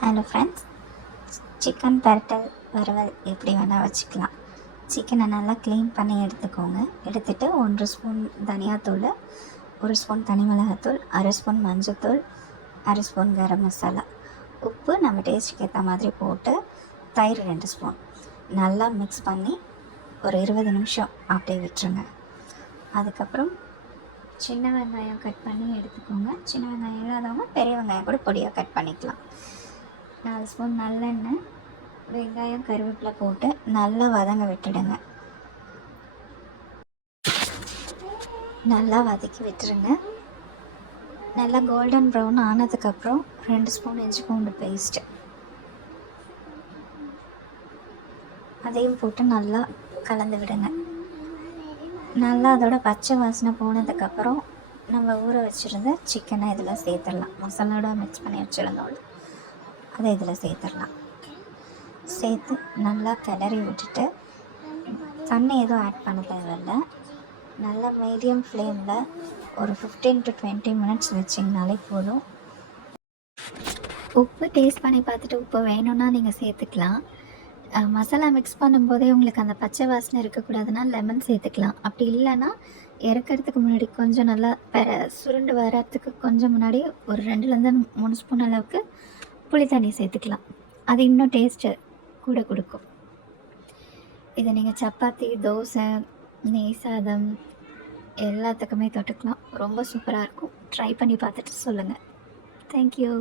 Hello friends, chicken பெரட்டல் வறுவல் எப்படி வேணால் வச்சுக்கலாம். சிக்கனை நல்லா க்ளீன் பண்ணி எடுத்துக்கோங்க. எடுத்துகிட்டு 1 ஸ்பூன் தனியாத்தூள், 1 ஸ்பூன் தனி மிளகாத்தூள், 1/2 ஸ்பூன் மஞ்சத்தூள், 1/2 ஸ்பூன் கரம் மசாலா, உப்பு நம்ம டேஸ்ட்டுக்கு ஏற்ற மாதிரி போட்டு, தயிர் 2 ஸ்பூன் நல்லா மிக்ஸ் பண்ணி ஒரு 20 நிமிஷம் அப்படியே விட்டுருங்க. அதுக்கப்புறம் சின்ன வெங்காயம் கட் பண்ணி எடுத்துக்கோங்க. சின்ன வெங்காயம் இல்லாதவங்க பெரிய வெங்காயம் கூட பொடியாக கட் பண்ணிக்கலாம். 4 ஸ்பூன் நல்லெண்ணெய், வெங்காயம் கருவேப்பிலை போட்டு நல்லா வதங்க விட்டுடுங்க. நல்லா வதக்கி விட்டுருங்க. நல்லா கோல்டன் ப்ரௌன் ஆனதுக்கப்புறம் 2 ஸ்பூன் இஞ்சி பூண்டு பேஸ்ட்டு அதையும் போட்டு நல்லா கலந்து விடுங்க. நல்லா அதோட பச்சை வாசனை போனதுக்கப்புறம் நம்ம ஊற வச்சுருந்த சிக்கனை இதில் சேர்த்துடலாம். மசாலாவோட மிக்ஸ் பண்ணி வச்சுருந்தோம், அதை இதில் சேர்த்துடலாம். சேர்த்து நல்லா கிளறி விட்டுட்டு தண்ணி எதுவும் ஆட் பண்ண தேவையில்லை. நல்லா மீடியம் ஃப்ளேமில் ஒரு 15 to 20 மினிட்ஸ் வச்சிங்கனாலே போதும். உப்பு டேஸ்ட் பண்ணி பார்த்துட்டு உப்பு வேணும்னா நீங்கள் சேர்த்துக்கலாம். மசாலா மிக்ஸ் பண்ணும்போதே உங்களுக்கு அந்த பச்சை வாசனை இருக்கக்கூடாதுன்னா லெமன் சேர்த்துக்கலாம். அப்படி இல்லைன்னா இறக்கிறதுக்கு முன்னாடி கொஞ்சம் நல்லா சுருண்டு வரத்துக்கு கொஞ்சம் முன்னாடி ஒரு 2லேருந்து 3 ஸ்பூன் அளவுக்கு புளி தண்ணி சேர்த்துக்கலாம். அது இன்னும் டேஸ்ட்டு கூட கொடுக்கும். இதை நீங்கள் சப்பாத்தி, தோசை, நெய் சாதம் எல்லாத்துக்குமே தொட்டுக்கலாம். ரொம்ப சூப்பராக இருக்கும். ட்ரை பண்ணி பார்த்துட்டு சொல்லுங்கள். தேங்க்யூ.